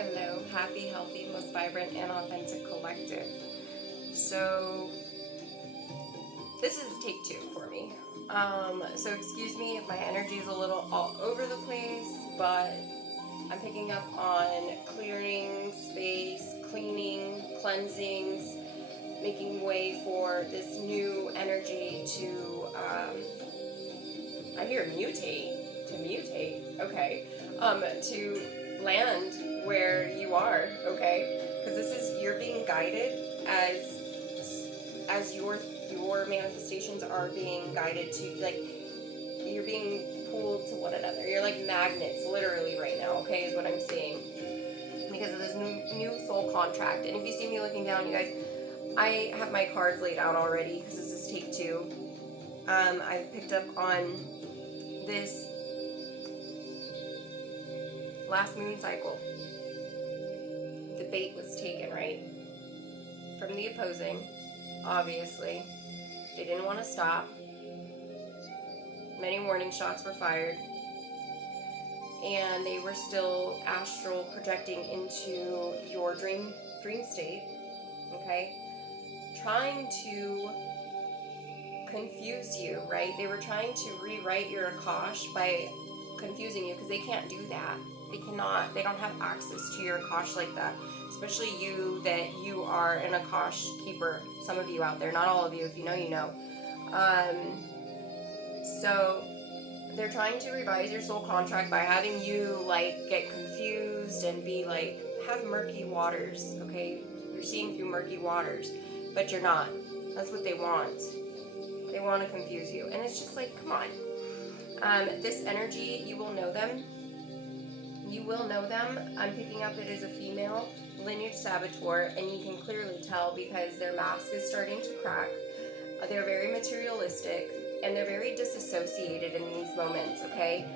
Hello, happy, healthy, most vibrant, and authentic collective. So, this is take two for me. So excuse me if my energy is a little all over the place, but I'm picking up on clearing space, cleaning, cleansings, making way for this new energy to, I hear mutate, okay, to land where you are, okay, because you're being guided as your manifestations are being guided to, like, you're being pulled to one another. You're like magnets, literally, right now, okay, is what I'm seeing, because of this new soul contract. And if you see me looking down, you guys, I have my cards laid out already, because this is take two. I've picked up on this last moon cycle. The bait was taken, right? From the opposing, obviously. They didn't want to stop. Many warning shots were fired. And they were still astral projecting into your dream state, okay? Trying to confuse you, right? They were trying to rewrite your Akash by confusing you, because they can't do that. They don't have access to your Akash like that. Especially you, that you are an Akash keeper. Some of you out there, not all of you, if you know, you know. So they're trying to revise your soul contract by having you, like, get confused and be like, have murky waters, okay? You're seeing through murky waters, but you're not. That's what they want. They want to confuse you. And it's just like, come on. This energy, you will know them. You will know them. I'm picking up it as a female lineage saboteur, and you can clearly tell because their mask is starting to crack. They're very materialistic, and they're very disassociated in these moments, okay?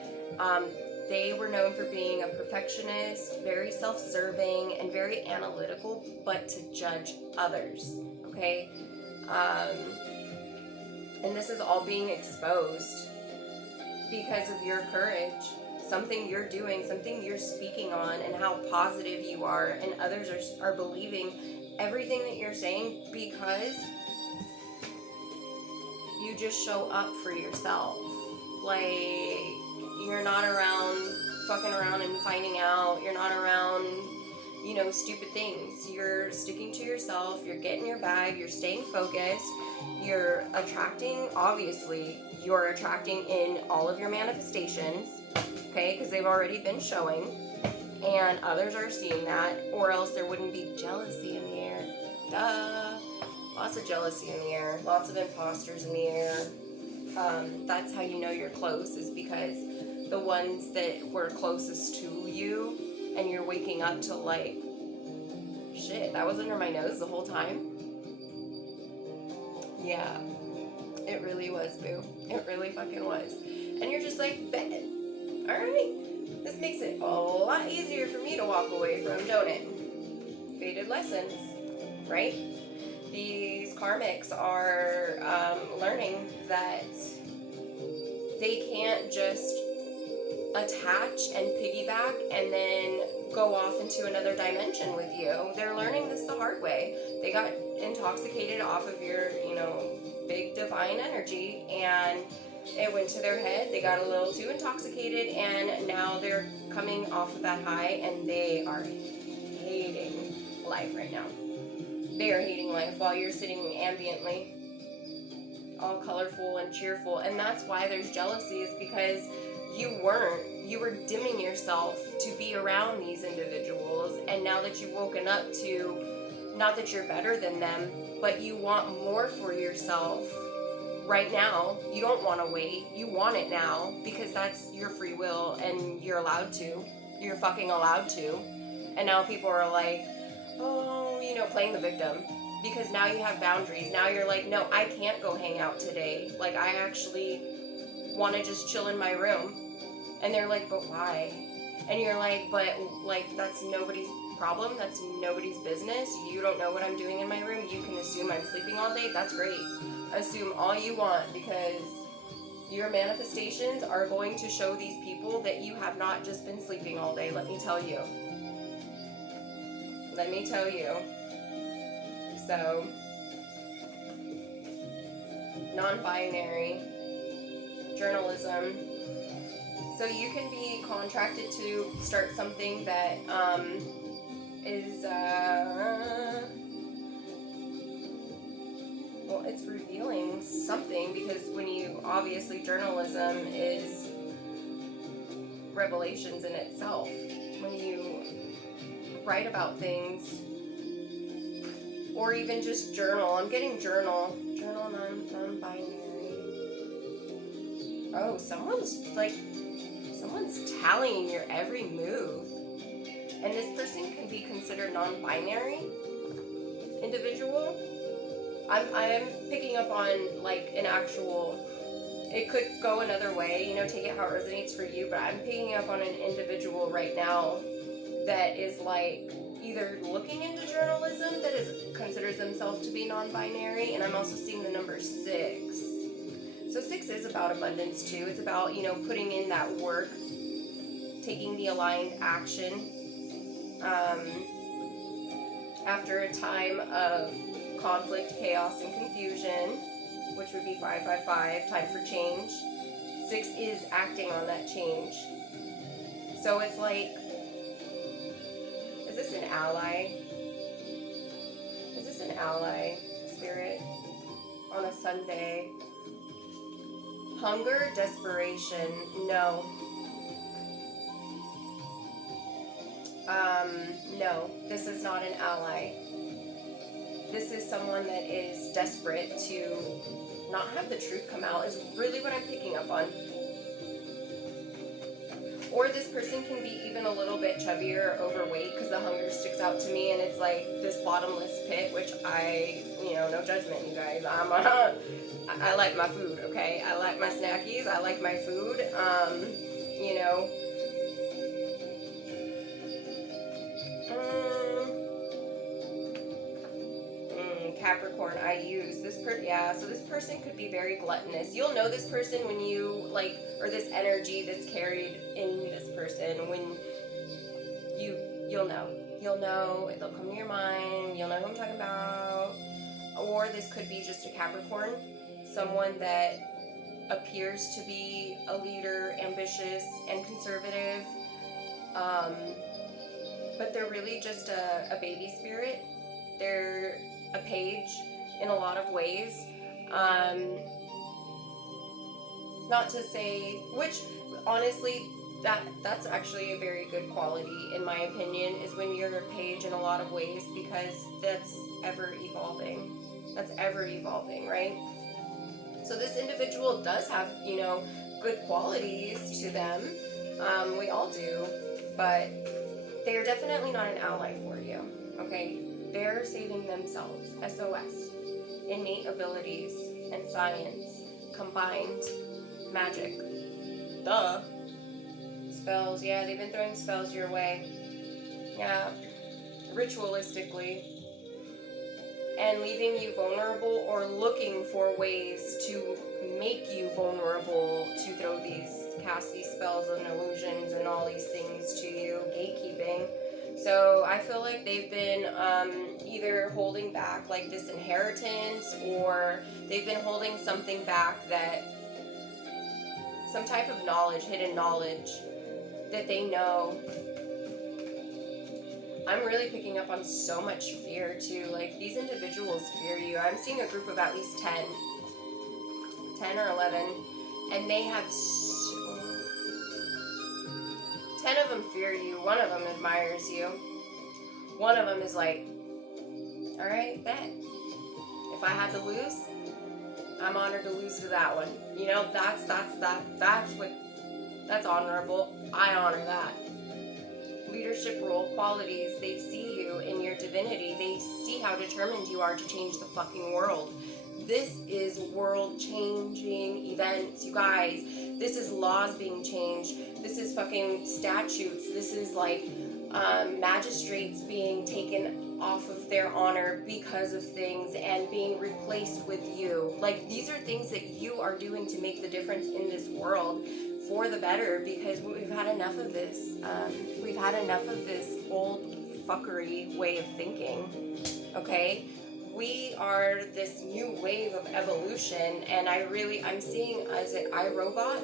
They were known for being a perfectionist, very self-serving, and very analytical, but to judge others, okay? And this is all being exposed because of your courage. Something you're doing, something you're speaking on, and how positive you are, and others are believing everything that you're saying because you just show up for yourself. Like, you're not around fucking around and finding out. You're not around, stupid things. You're sticking to yourself. You're getting your bag. You're staying focused. You're attracting, obviously, you're attracting in all of your manifestations, okay, because they've already been showing, and others are seeing that, or else there wouldn't be jealousy in the air. Duh. Lots of jealousy in the air, lots of imposters in the air. That's how you know you're close, is because the ones that were closest to you, and you're waking up to, like, shit, that was under my nose the whole time. Yeah, it really was, boo. It really fucking was. And you're just like, bet. Alright, this makes it a lot easier for me to walk away from, don't it? Fated lessons, right? These karmics are learning that they can't just attach and piggyback and then go off into another dimension with you. They're learning this the hard way. They got intoxicated off of your, big divine energy, and it went to their head. They got a little too intoxicated, and now they're coming off of that high, and they are hating life right now. They are hating life while you're sitting ambiently, all colorful and cheerful. And that's why there's jealousy, is because you were dimming yourself to be around these individuals, and now that you've woken up to, not that you're better than them, but you want more for yourself right now. You don't want to wait. You want it now, because that's your free will, and you're allowed to. You're fucking allowed to. And now people are like, oh, playing the victim, because now you have boundaries. Now you're like, no, I can't go hang out today. Like, I actually want to just chill in my room. And they're like, but why? And you're like, but, like, that's nobody's problem. That's nobody's business. You don't know what I'm doing in my room. You can assume I'm sleeping all day. That's great. Assume all you want, because your manifestations are going to show these people that you have not just been sleeping all day, let me tell you. let me tell you. So, non-binary, journalism. So you can be contracted to start something that is, well, it's revealing something, because when you, obviously journalism is revelations in itself. When you write about things, or even just journal. I'm getting journal non-binary. Oh, someone's tallying your every move. And this person can be considered non-binary individual. I'm picking up on like an actual, it could go another way, you know, take it how it resonates for you, but I'm picking up on an individual right now that is like either looking into journalism, that considers themselves to be non-binary, and I'm also seeing the number 6. So 6 is about abundance too. It's about, you know, putting in that work, taking the aligned action after a time of conflict, chaos, and confusion, which would be 555, time for change. 6 is acting on that change. So it's like, is this an ally? Is this an ally, spirit, on a Sunday? Hunger, desperation, no. No, this is not an ally. This is someone that is desperate to not have the truth come out, is really what I'm picking up on. Or this person can be even a little bit chubbier or overweight, because the hunger sticks out to me, and it's like this bottomless pit, which no judgment, you guys. I like my food, okay? I like my snackies. I like my food. Capricorn, I use this so this person could be very gluttonous. You'll know this person when you or this energy that's carried in this person, when you'll know, it'll come to your mind, you'll know who I'm talking about. Or this could be just a Capricorn, someone that appears to be a leader, ambitious and conservative, but they're really just a baby spirit. They're a page in a lot of ways. Not to say, which honestly, that's actually a very good quality in my opinion, is when you're a page in a lot of ways, because that's ever evolving. That's ever evolving, right? So this individual does have, good qualities to them. We all do, but they're definitely not an ally for you, okay? They're saving themselves. SOS. Innate abilities and science combined. Magic. Duh. Spells. Yeah, they've been throwing spells your way. Yeah. Ritualistically. And leaving you vulnerable, or looking for ways to make you vulnerable to cast these spells and illusions and all these things to you. Gatekeeping. So I feel like they've been either holding back like this inheritance, or they've been holding something back, that some type of knowledge, hidden knowledge that they know. I'm really picking up on so much fear too. Like, these individuals fear you. I'm seeing a group of at least 10 or 11, and they have 10 of them fear you, 1 of them admires you, 1 of them is like, all right, bet. If I had to lose, I'm honored to lose to that one. That's honorable. I honor that. Leadership role qualities, they see you in your divinity. They see how determined you are to change the fucking world. This is world-changing events, you guys. This is laws being changed. This is fucking statutes. This is magistrates being taken off of their honor because of things and being replaced with you. These are things that you are doing to make the difference in this world for the better, because we've had enough of this. We've had enough of this old fuckery way of thinking, okay? We are this new wave of evolution, and I'm seeing, is it iRobot?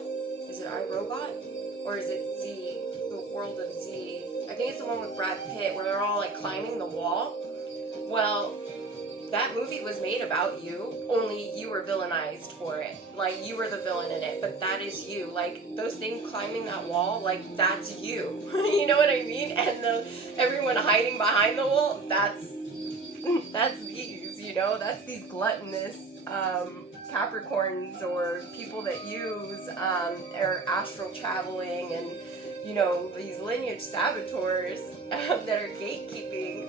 Is it iRobot? Or is it Z, the world of Z? I think it's the one with Brad Pitt where they're all like climbing the wall. Well, that movie was made about you, only you were villainized for it. Like, you were the villain in it, but that is you. Like, those things climbing that wall, like, that's you. You know what I mean? And everyone hiding behind the wall, that's these, you know? That's these gluttonous Capricorns or people that use are astral traveling and, you know, these lineage saboteurs that are gatekeeping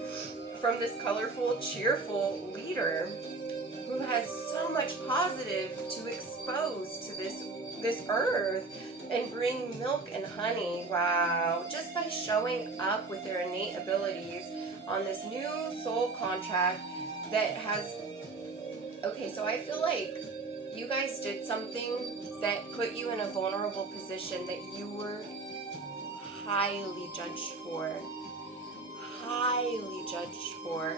from this colorful, cheerful leader who has so much positive to expose to this earth and bring milk and honey. Wow. Just by showing up with their innate abilities on this new soul contract that has... Okay, so I feel like you guys did something that put you in a vulnerable position that you were highly judged for. Highly judged for,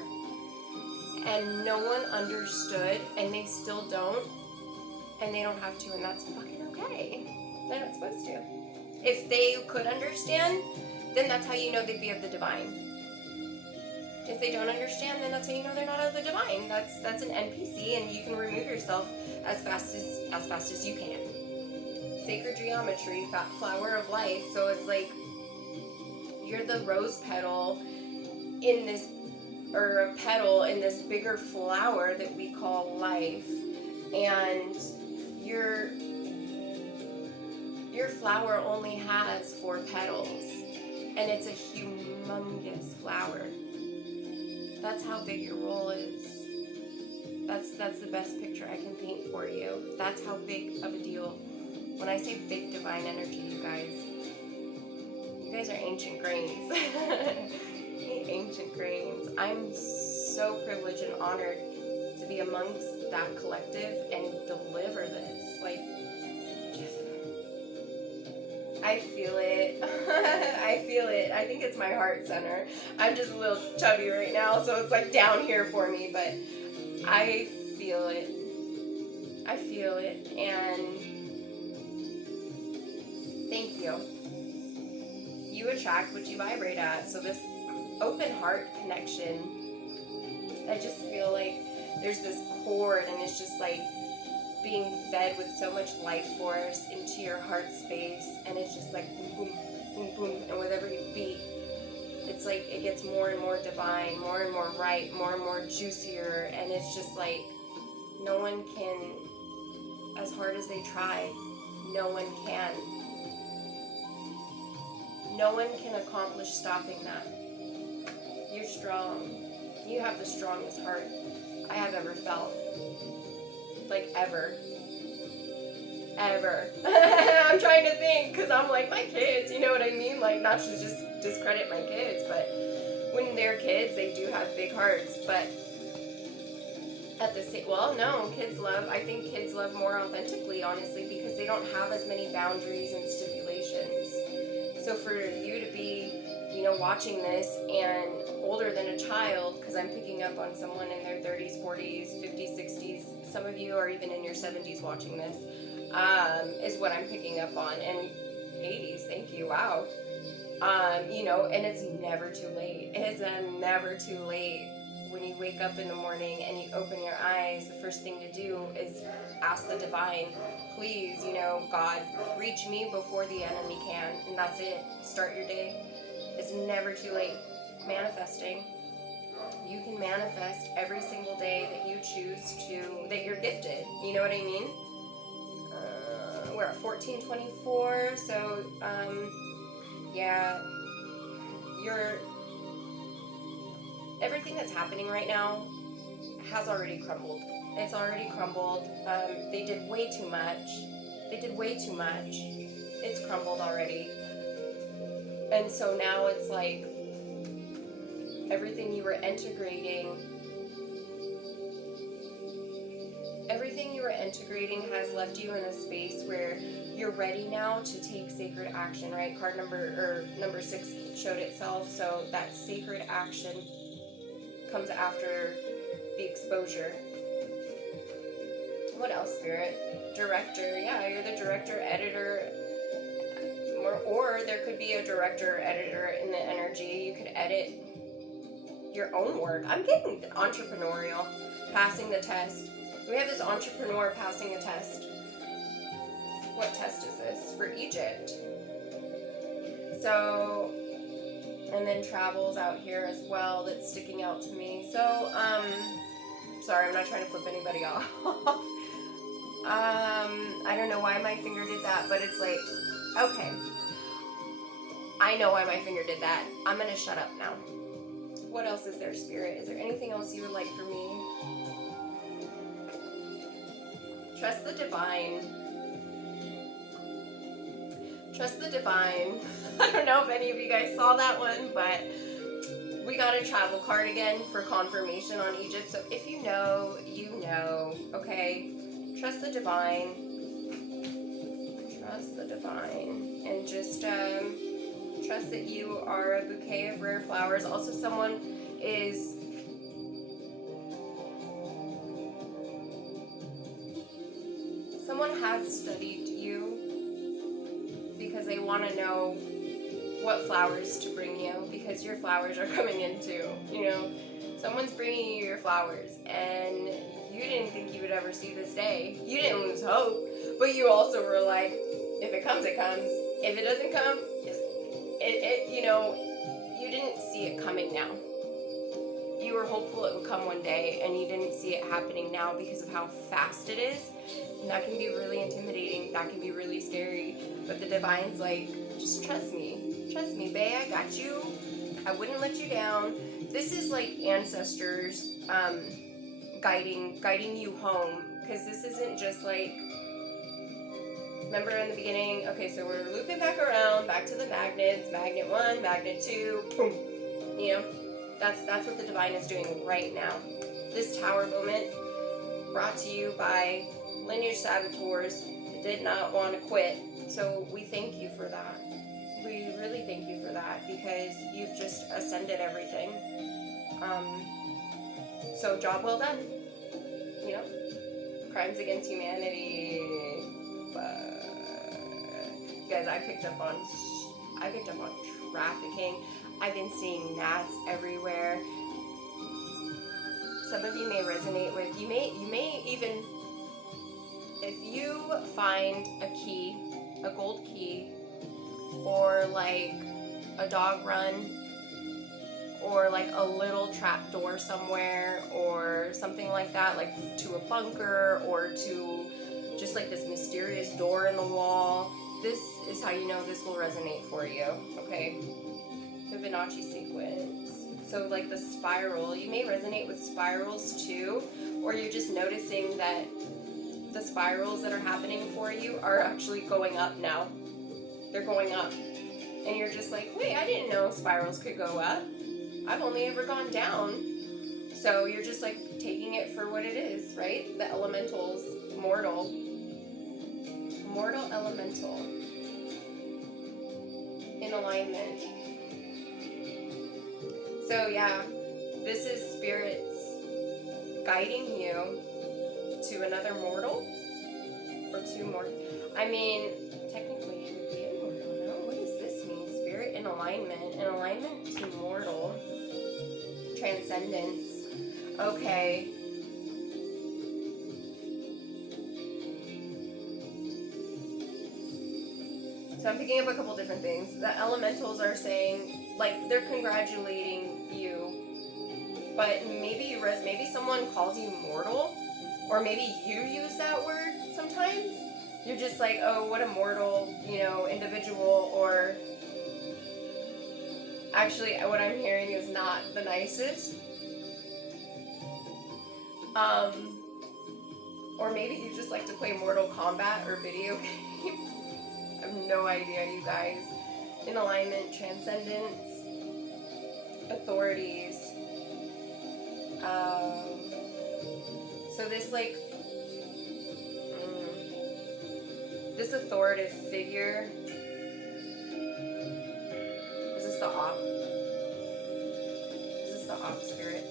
and no one understood, and they still don't, and they don't have to, and that's fucking okay. They're not supposed to. If they could understand, then that's how you know they'd be of the divine. If they don't understand, then that's how you know they're not of the divine. That's an NPC, and you can remove yourself as fast as you can. Sacred geometry, flower of life. So it's like you're the rose petal in this, or a petal in this bigger flower that we call life, and your flower only has 4 petals, and it's a humongous flower. That's how big your role is. That's the best picture I can paint for you. That's how big of a deal. When I say big divine energy, you guys are ancient grains. Ancient grains. I'm so privileged and honored to be amongst that collective and deliver this. Like, just, I feel it. I feel it. I think it's my heart center. I'm just a little chubby right now, so it's like down here for me, but I feel it. I feel it, and thank you. You attract what you vibrate at, so this open heart connection, I just feel like there's this cord, and it's just like being fed with so much life force into your heart space, and it's just like boom, boom, boom, boom, and with every beat, it's like it gets more and more divine, more and more right, more and more juicier, and it's just like no one can, as hard as they try, no one can. No one can accomplish stopping that. You're strong. You have the strongest heart I have ever felt. Like, ever. Ever. I'm trying to think, because I'm like, my kids, you know what I mean? Like, not to just discredit my kids, but when they're kids, they do have big hearts, but at the same, well, no, I think kids love more authentically, honestly, because they don't have as many boundaries and stipulations. So for you to be, you know, watching this and older than a child, because I'm picking up on someone in their 30s, 40s, 50s, 60s, some of you are even in your 70s watching this, is what I'm picking up on, and 80s, thank you, wow. You know, and it's never too late. It's never too late. When you wake up in the morning and you open your eyes, the first thing to do is ask the divine, please, you know, God, reach me before the enemy can, and that's it. Start your day. It's never too late. Manifesting. You can manifest every single day that you choose to, that you're gifted. You know what I mean? We're at 1424, so, yeah, everything that's happening right now has already crumbled. It's already crumbled. They did way too much. It's crumbled already. And so now it's like everything you were integrating, everything you were integrating has left you in a space where you're ready now to take sacred action, right? Card number 6 showed itself, so that sacred action comes after the exposure. What else, Spirit? Director. Yeah, you're the director, editor, or there could be a director, editor in the energy. You could edit your own work. I'm getting entrepreneurial, passing the test. We have this entrepreneur passing a test. What test is this? For Egypt. So, and then travels out here as well, that's sticking out to me. So, sorry, I'm not trying to flip anybody off. I don't know why my finger did that, but it's like, okay. I know why my finger did that. I'm gonna shut up now. What else is there, Spirit? Is there anything else you would like for me? Trust the divine. Trust the divine. I don't know if any of you guys saw that one, but we got a travel card again for confirmation on Egypt. So if you know, you know, okay? Trust the divine. Trust the divine. And just trust that you are a bouquet of rare flowers. Also, someone has studied you because they want to know what flowers to bring you, because your flowers are coming in too. You know, someone's bringing you your flowers, and you didn't think you would ever see this day. You didn't lose hope, but you also were like, if it comes, it comes. If it doesn't come, you know, you didn't see it coming now. You were hopeful it would come one day, and you didn't see it happening now because of how fast it is. And that can be really intimidating. That can be really scary. But the divine's like, just trust me. Trust me, bae, I got you. I wouldn't let you down. This is like ancestors guiding you home. Because this isn't just like, remember in the beginning, okay, so we're looping back around, back to the magnets, magnet 1, magnet 2, boom. You know, that's what the divine is doing right now. This tower moment brought to you by lineage saboteurs that did not want to quit. So we thank you for that. We really thank you for that, because you've just ascended everything. So job well done. You know, crimes against humanity. Guys, I picked up on trafficking. I've been seeing gnats everywhere. Some of you may resonate with, you may even, if you find a key, a gold key, or like a dog run, or like a little trap door somewhere, or something like that, like to a bunker, or to just like this mysterious door in the wall, this is how you know this will resonate for you, okay? Fibonacci sequence. So like the spiral, you may resonate with spirals too, or you're just noticing that the spirals that are happening for you are actually going up now. They're going up. And you're just like, wait, I didn't know spirals could go up. I've only ever gone down. So you're just like taking it for what it is, right? The elementals, mortal elemental in alignment. So yeah, this is spirits guiding you to another mortal, or two more. I mean, technically you would be immortal, no? What does this mean? Spirit in alignment to mortal, transcendence. Okay. So I'm picking up a couple different things. The elementals are saying, like, they're congratulating you, but maybe someone calls you mortal, or maybe you use that word sometimes. You're just like, oh, what a mortal, you know, individual, or actually what I'm hearing is not the nicest. Or maybe you just like to play Mortal Kombat or video games. I have no idea, you guys. In alignment, transcendence, authorities. So this like This authoritative figure, is this the op? Is this the op spirit?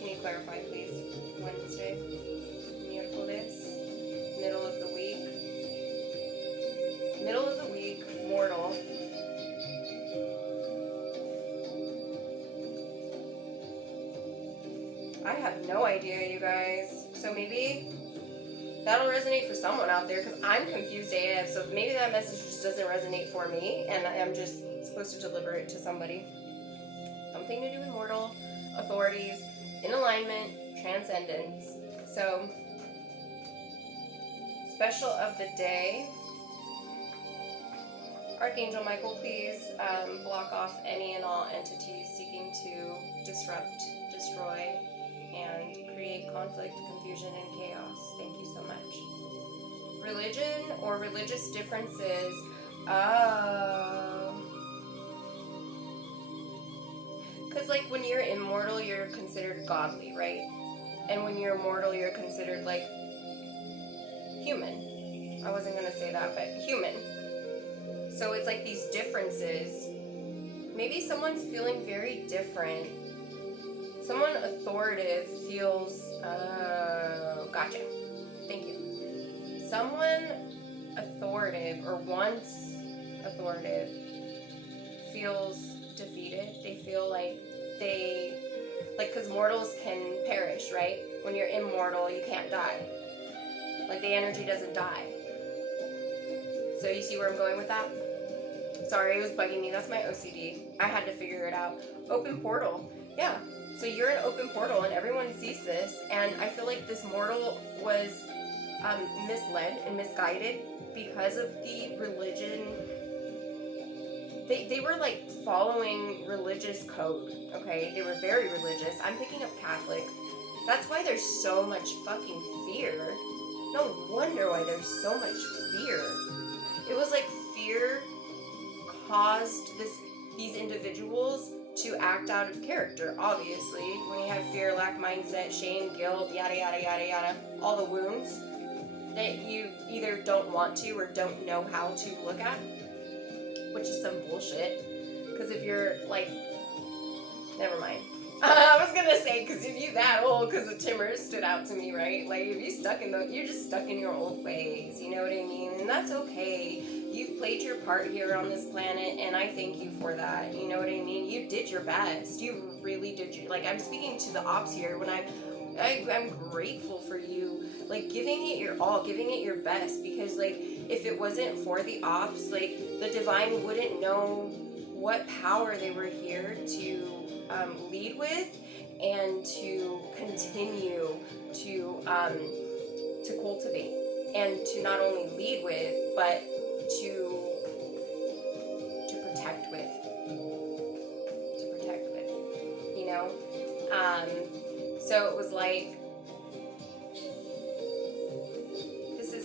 Can you clarify, please? Wednesday, miércoles, middle of the week. Middle of the week, mortal. I have no idea, you guys. So maybe that'll resonate for someone out there, because I'm confused AF, so maybe that message just doesn't resonate for me, and I'm just supposed to deliver it to somebody. Something to do with mortal, authorities, in alignment, transcendence. So, special of the day. Archangel Michael, please block off any and all entities seeking to disrupt, destroy, and create conflict, confusion, and chaos. Thank you so much. Religion or religious differences. Because, like, when you're immortal, you're considered godly, right? And when you're mortal, you're considered, like, human. I wasn't going to say that, but human. So it's like these differences. Maybe someone's feeling very different. Someone authoritative feels, gotcha. Thank you. Someone authoritative or once authoritative feels defeated. They feel like because mortals can perish, right? When you're immortal, you can't die. Like, the energy doesn't die. So you see where I'm going with that? Sorry, it was bugging me. That's my OCD. I had to figure it out. Open portal. Yeah. So you're an open portal, and everyone sees this. And I feel like this mortal was misled and misguided because of the religion. They were, like, following religious code, okay? They were very religious. I'm picking up Catholic. That's why there's so much fucking fear. No wonder why there's so much fear. It was like fear caused these individuals to act out of character, obviously. When you have fear, lack mindset, shame, guilt, yada, yada, yada, yada, all the wounds that you either don't want to or don't know how to look at, which is some bullshit. Because if you're, like, never mind. I was gonna say, because if you that old, because the Timmer stood out to me, right? Like, if you're just stuck in your old ways, you know what I mean? And that's okay. You've played your part here on this planet, and I thank you for that. You know what I mean? You did your best. You really did. Like, I'm speaking to the ops here when I'm grateful for you, like, giving it your all, giving it your best, because, like, if it wasn't for the ops, like, the divine wouldn't know what power they were here to lead with and to continue to cultivate and to not only lead with, but to protect with, you know? So it was like,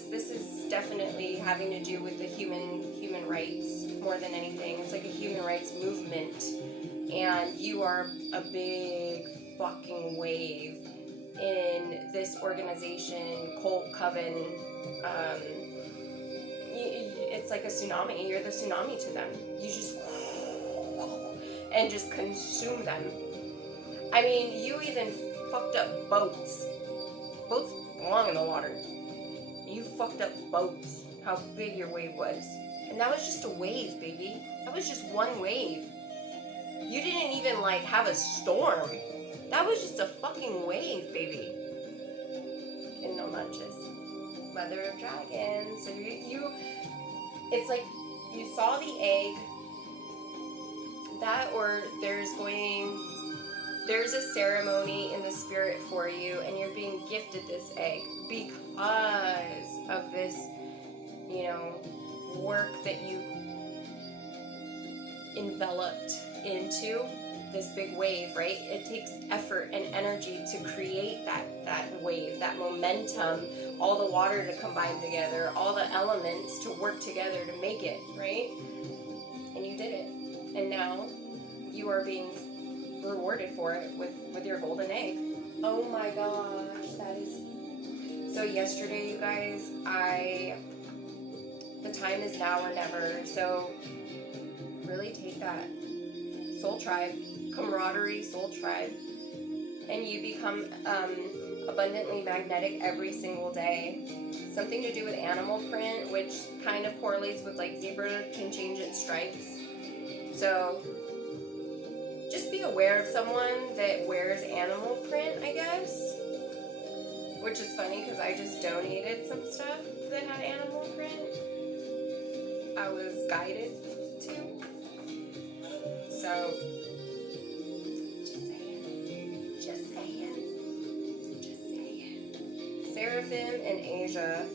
this is definitely having to do with the human rights more than anything. It's like a human rights movement, and you are a big fucking wave in this organization, cult, coven. It's like a tsunami. You're the tsunami to them. You just and just consume them. I mean, you even fucked up boats. Boats belong in the water. You fucked up boats. How big your wave was. And that was just a wave, baby. That was just one wave. You didn't even, like, have a storm. That was just a fucking wave, baby. And no manches. Mother of Dragons. So you it's like you saw the egg. That, or there's a ceremony in the spirit for you, and you're being gifted this egg because of this, you know, work that you enveloped into this big wave, right? It takes effort and energy to create that wave, that momentum, all the water to combine together, all the elements to work together to make it, right? And you did it. And now you are being rewarded for it with your golden egg. Oh my gosh, that is... So yesterday, you guys, I The time is now or never. So really take that soul tribe, camaraderie, soul tribe, and you become abundantly magnetic every single day. Something to do with animal print, which kind of correlates with like zebra can change its stripes. So just be aware of someone that wears animal print, I guess. Which is funny because I just donated some stuff that had animal print. I was guided to. So, just saying. Seraphim in Asia.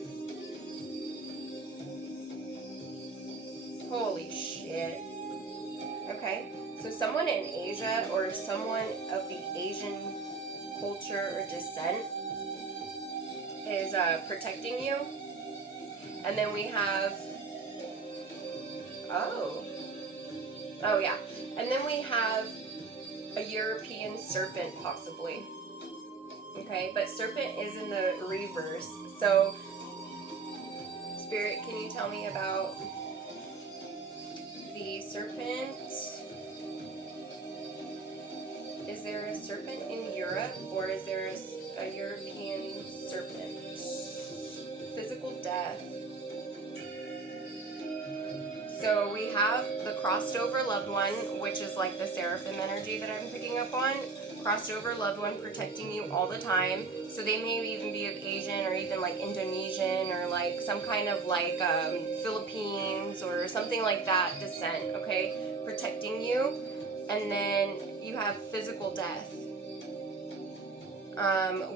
Holy shit. Okay, so someone in Asia or someone of the Asian culture or descent is protecting you. And then we have, oh yeah, and then we have a European serpent possibly. Okay, but serpent is in the reverse. So Spirit, can you tell me about the serpent? Is there a serpent in Europe, or is there a European serpent? Physical death. So we have the crossed over loved one, which is like the seraphim energy that I'm picking up on. Crossed over loved one protecting you all the time. So they may even be of Asian or even like Indonesian or like some kind of like Philippines or something like that descent, okay? Protecting you. And then you have physical death,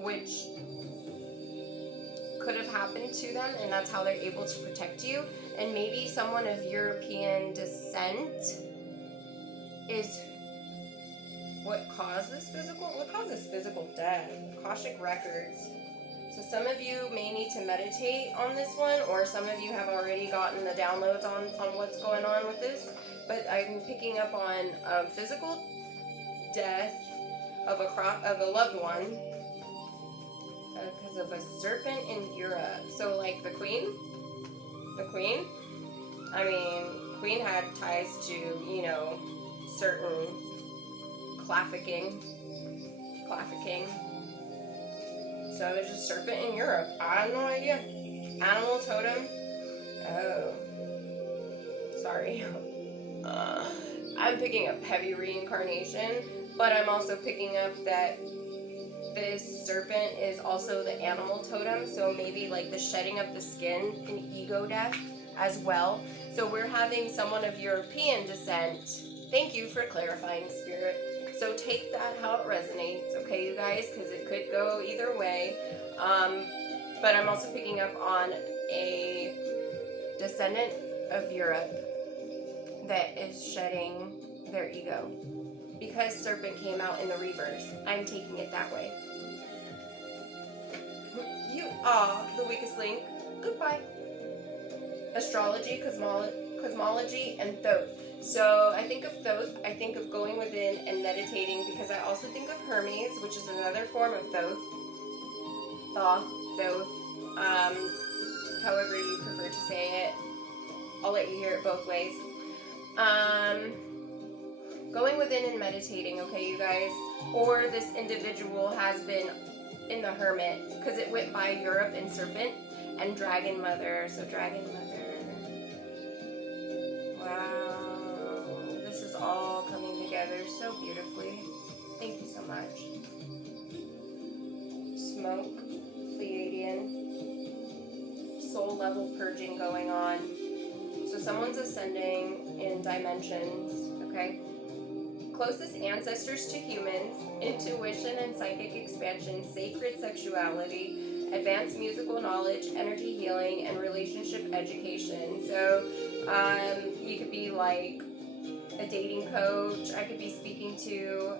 which could have happened to them, and that's how they're able to protect you. And maybe someone of European descent is what causes physical death. Akashic records. So some of you may need to meditate on this one, or some of you have already gotten the downloads on what's going on with this. But I'm picking up on physical death of a loved one because of a serpent in Europe. So like the queen. I mean, queen had ties to, you know, certain trafficking. So there's a serpent in Europe. I have no idea. Animal totem. Oh, sorry. I'm picking up heavy reincarnation, but I'm also picking up that this serpent is also the animal totem, so maybe like the shedding of the skin and ego death as well. So we're having someone of European descent. Thank you for clarifying, Spirit. So take that how it resonates, okay, you guys, because it could go either way. But I'm also picking up on a descendant of Europe that is shedding their ego. Because serpent came out in the reverse, I'm taking it that way. You are the weakest link. Goodbye. Astrology, cosmology, and Thoth. So I think of Thoth, I think of going within and meditating, because I also think of Hermes, which is another form of Thoth. Thoth, however you prefer to say it. I'll let you hear it both ways. Going within and meditating, okay, you guys? Or this individual has been in the Hermit, because it went by Europe and Serpent and Dragon Mother. So Dragon Mother. Wow. This is all coming together so beautifully. Thank you so much. Smoke, Pleiadian. Soul level purging going on. So someone's ascending in dimensions, okay? Closest ancestors to humans, intuition and psychic expansion, sacred sexuality, advanced musical knowledge, energy healing, and relationship education. So you could be like a dating coach. I could be speaking to,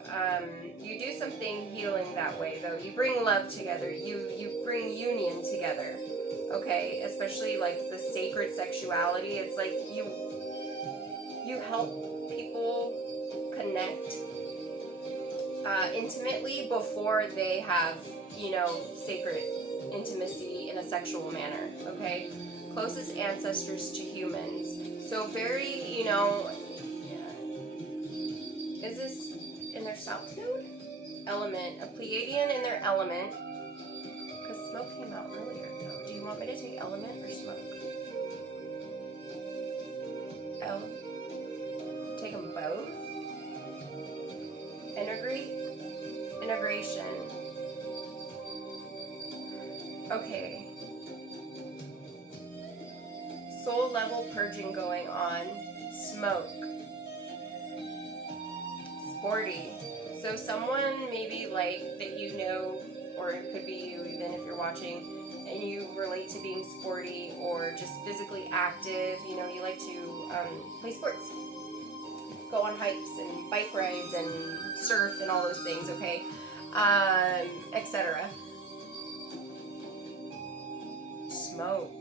you do something healing that way though. You bring love together. You bring union together. Okay, especially like the sacred sexuality. It's like you help people connect intimately before they have, you know, sacred intimacy in a sexual manner. Okay, closest ancestors to humans. So very, you know, is this in their south node? Element, a Pleiadian in their element. Because smoke came out earlier, though. Do you want me to take element or smoke? Take them both. Integration. Okay. Soul level purging going on. Smoke. Sporty. So someone maybe like that you know, or it could be you even if you're watching, and you relate to being sporty or just physically active. You know, you like to play sports, go on hikes and bike rides and surf and all those things. Okay, etc. Smoke.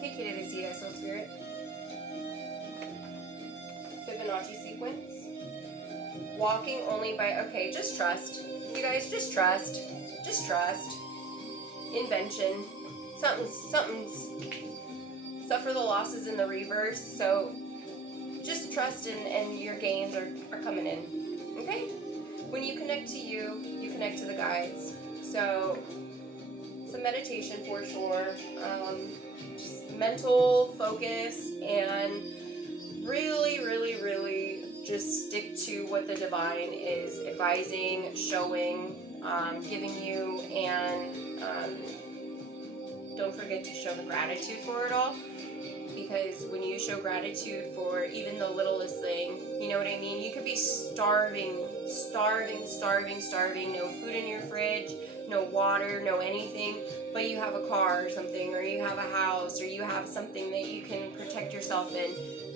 ¿Qué quiere decir eso, Spirit? Fibonacci sequence. Walking only by, okay, just trust. You guys, just trust. Just trust. Invention. Something's. Suffer the losses in the reverse, so just trust and your gains are coming in. Okay? When you connect to you, you connect to the guides. So, some meditation for sure. Just mental focus and really, really, really just stick to what the divine is advising, showing, giving you, and don't forget to show the gratitude for it all. Because when you show gratitude for even the littlest thing, you know what I mean? You could be starving, no food in your fridge, no water, no anything, but you have a car or something, or you have a house, or you have something that you can protect yourself in.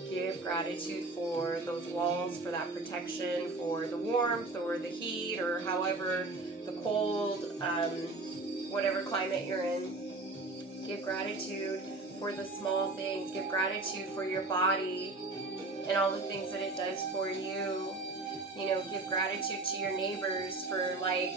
Give gratitude for those walls, for that protection, for the warmth or the heat or however the cold, whatever climate you're in. Give gratitude for the small things. Give gratitude for your body and all the things that it does for you. You know, give gratitude to your neighbors for like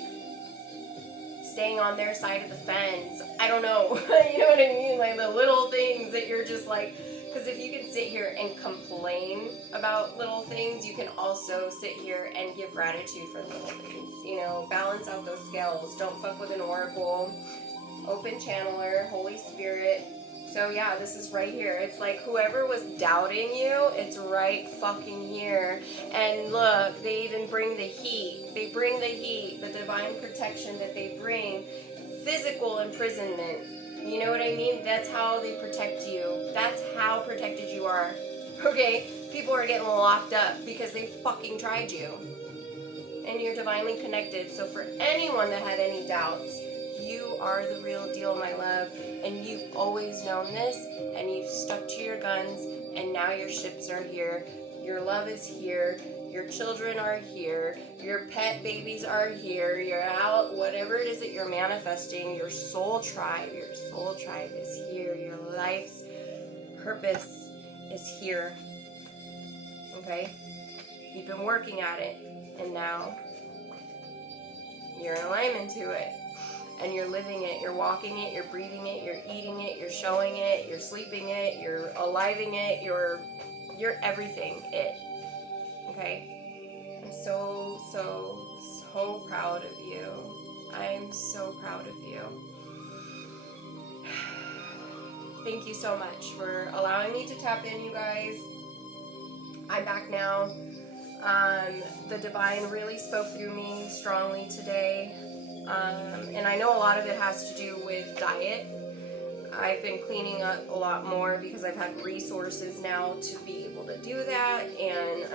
staying on their side of the fence. I don't know. You know what I mean? Like the little things that you're just like, because if you can sit here and complain about little things, you can also sit here and give gratitude for the little things. You know, balance out those scales. Don't fuck with an oracle. Open channeler, Holy Spirit. So yeah, this is right here. It's like whoever was doubting you, it's right fucking here. And look, they even bring the heat. They bring the heat, the divine protection that they bring. Physical imprisonment. You know what I mean? That's how they protect you. That's how protected you are. Okay? People are getting locked up because they fucking tried you. And you're divinely connected. So for anyone that had any doubts, you are the real deal, my love. And you've always known this, and you've stuck to your guns, and now your ships are here. Your love is here. Your children are here. Your pet babies are here. You're out, whatever it is that you're manifesting, your soul tribe is here. Your life's purpose is here. Okay? You've been working at it, and now you're in alignment to it. And you're living it, you're walking it, you're breathing it, you're eating it, you're showing it, you're sleeping it, you're aliving it, you're everything it. Okay? I'm so proud of you. I'm so proud of you. Thank you so much for allowing me to tap in, you guys. I'm back now. The divine really spoke through me strongly today. And I know a lot of it has to do with diet. I've been cleaning up a lot more because I've had resources now to be able to do that, and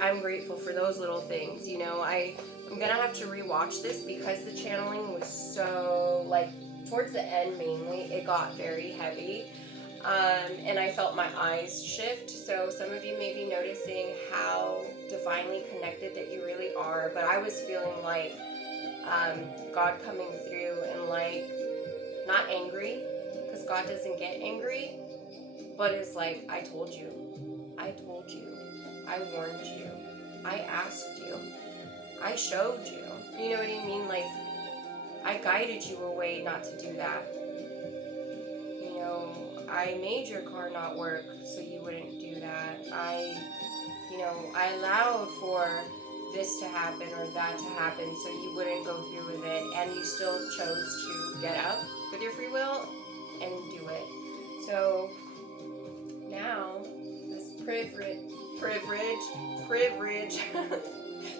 I'm grateful for those little things. You know, I'm gonna have to rewatch this because the channeling was so, like, towards the end mainly, it got very heavy, and I felt my eyes shift. So some of you may be noticing how divinely connected that you really are, but I was feeling like God coming through and like not angry, because God doesn't get angry, but it's like, I told you, I warned you, I asked you, I showed you, you know what I mean? Like, I guided you away not to do that. I made your car not work so you wouldn't do that. I allowed for this to happen or that to happen so you wouldn't go through with it, and you still chose to get up with your free will and do it. So now this privilege.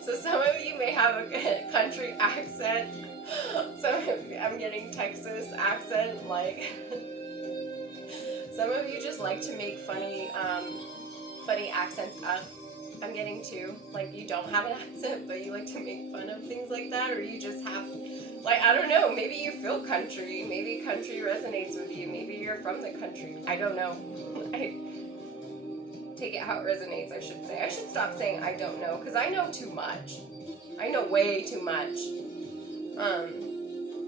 So some of you may have a country accent. I'm getting Texas accent, like some of you just like to make funny accents up. I'm getting too, like you don't have an accent, but you like to make fun of things like that, or you just have, like, I don't know, maybe you feel country, maybe country resonates with you, maybe you're from the country, I don't know. Take it how it resonates, I should say. I should stop saying I don't know, because I know too much. I know way too much.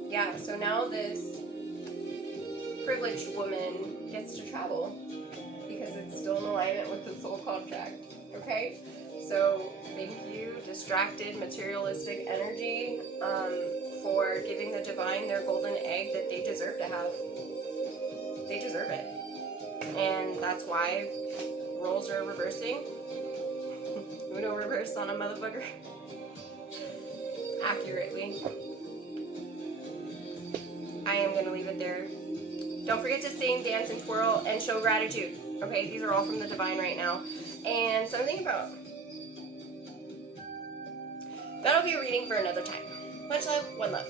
Yeah, so now this privileged woman gets to travel because it's still in alignment with the soul contract, okay? So thank you, distracted, materialistic energy, for giving the divine their golden egg that they deserve to have. They deserve it. And that's why roles are reversing. Uno reverse on a motherfucker. Accurately. I am going to leave it there. Don't forget to sing, dance, and twirl, and show gratitude. Okay, these are all from the divine right now. And something about... That'll be a reading for another time. Much love, one love.